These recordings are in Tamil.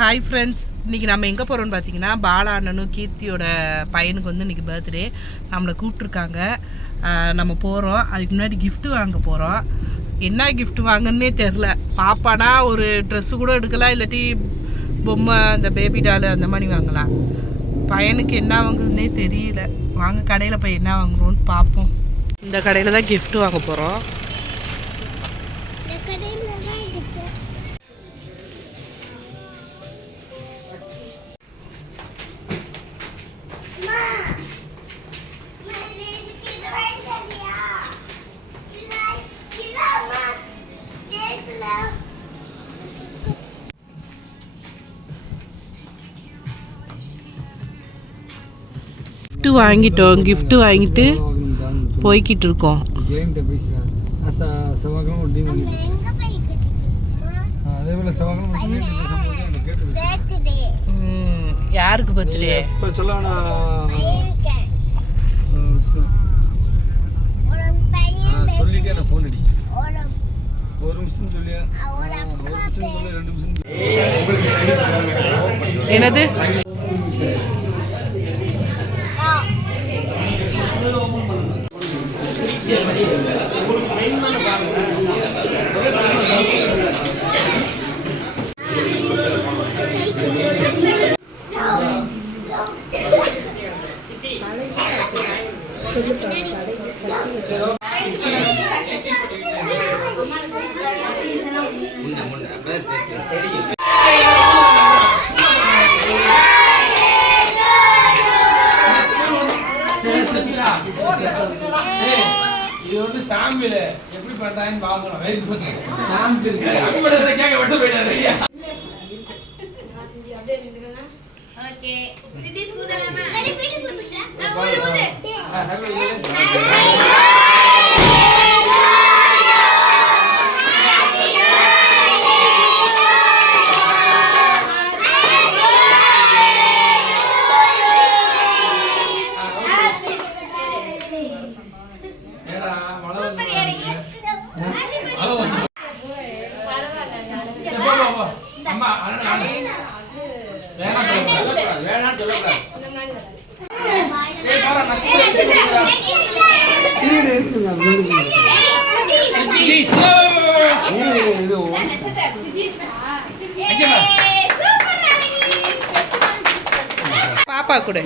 ஹாய் ஃப்ரெண்ட்ஸ், இன்றைக்கி நம்ம எங்கே போகிறோம்னு பார்த்தீங்கன்னா பாலா அண்ணனும் கீர்த்தியோட பையனுக்கு வந்து இன்றைக்கி பர்த்டே. நம்மளை கூப்பிட்ருக்காங்க, நம்ம போகிறோம். அதுக்கு முன்னாடி கிஃப்ட்டு வாங்க போகிறோம். என்ன கிஃப்ட் வாங்கன்னே தெரில. பாப்பானா ஒரு ட்ரெஸ்ஸு கூட எடுக்கலாம், இல்லாட்டி பொம்மை அந்த பேபி டாலு அந்த மாதிரி வாங்கலாம். பையனுக்கு என்ன வாங்குறதுனே தெரியல. வாங்க கடையில் போய் என்ன வாங்குறோன்னு பார்ப்போம். இந்த கடையில் தான் கிஃப்ட்டு வாங்க போகிறோம். கிஃப்ட்டு வாங்கிட்டோம். கிஃப்ட்டு வாங்கிட்டு போய்கிட்டு இருக்கோம். யாருக்கு பர்த்டே? என்னது? இது வந்து சாம்பிள் எப்படி பண்றாங்கன்னு பாக்கணும். வெயிட் பண்ணு. சாம்பிள் சாம்பிள் கேக்க விட்டு போயிடாதீங்க. அப்படியே நின்னுங்க. ஓகே. சிட்டி ஸ்கூதலமா. அடி போய் கூப்பிடுங்க. போடு போடு. பாப்பா கூட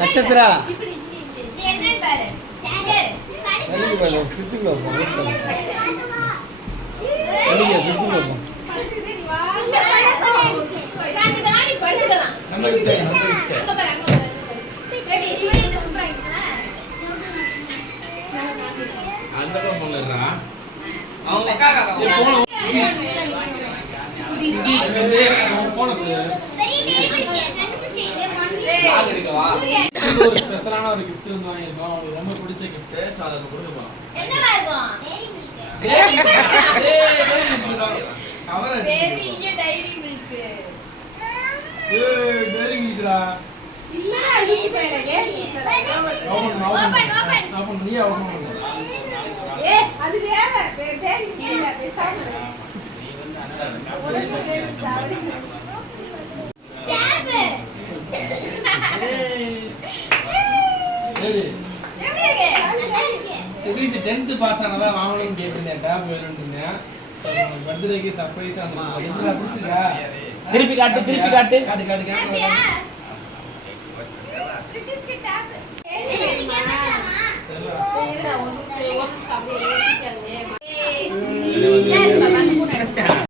நட்சத்திரா ஒரு ஸ்பெஷலான ஒரு gift வந்து வாங்கிருக்கோம். அவங்களுக்கு ரொம்ப பிடிச்ச gift. சோ அத கொடுக்க போறோம். என்னமா இருக்கும்? கவர் வெரி இங்க டைரி மில்க். டைரி மில்க்டா. இல்ல அடிச்சு போயிடுங்க. ஓபன் நீ ஓபன் பண்ணு. அது வேற டைரி மில்க் பேசாம. சிபிஎஸ்சி 10th பாஸ் ஆனதா வாங்கணும்னு கேட்டிருந்தேன். டேப் வேணும்னு. சோ பர்த்டேக்கு சர்ப்ரைஸ் ஆமா. புடிச்சதா? திருப்பி காட்டு காட்டு காட்டு.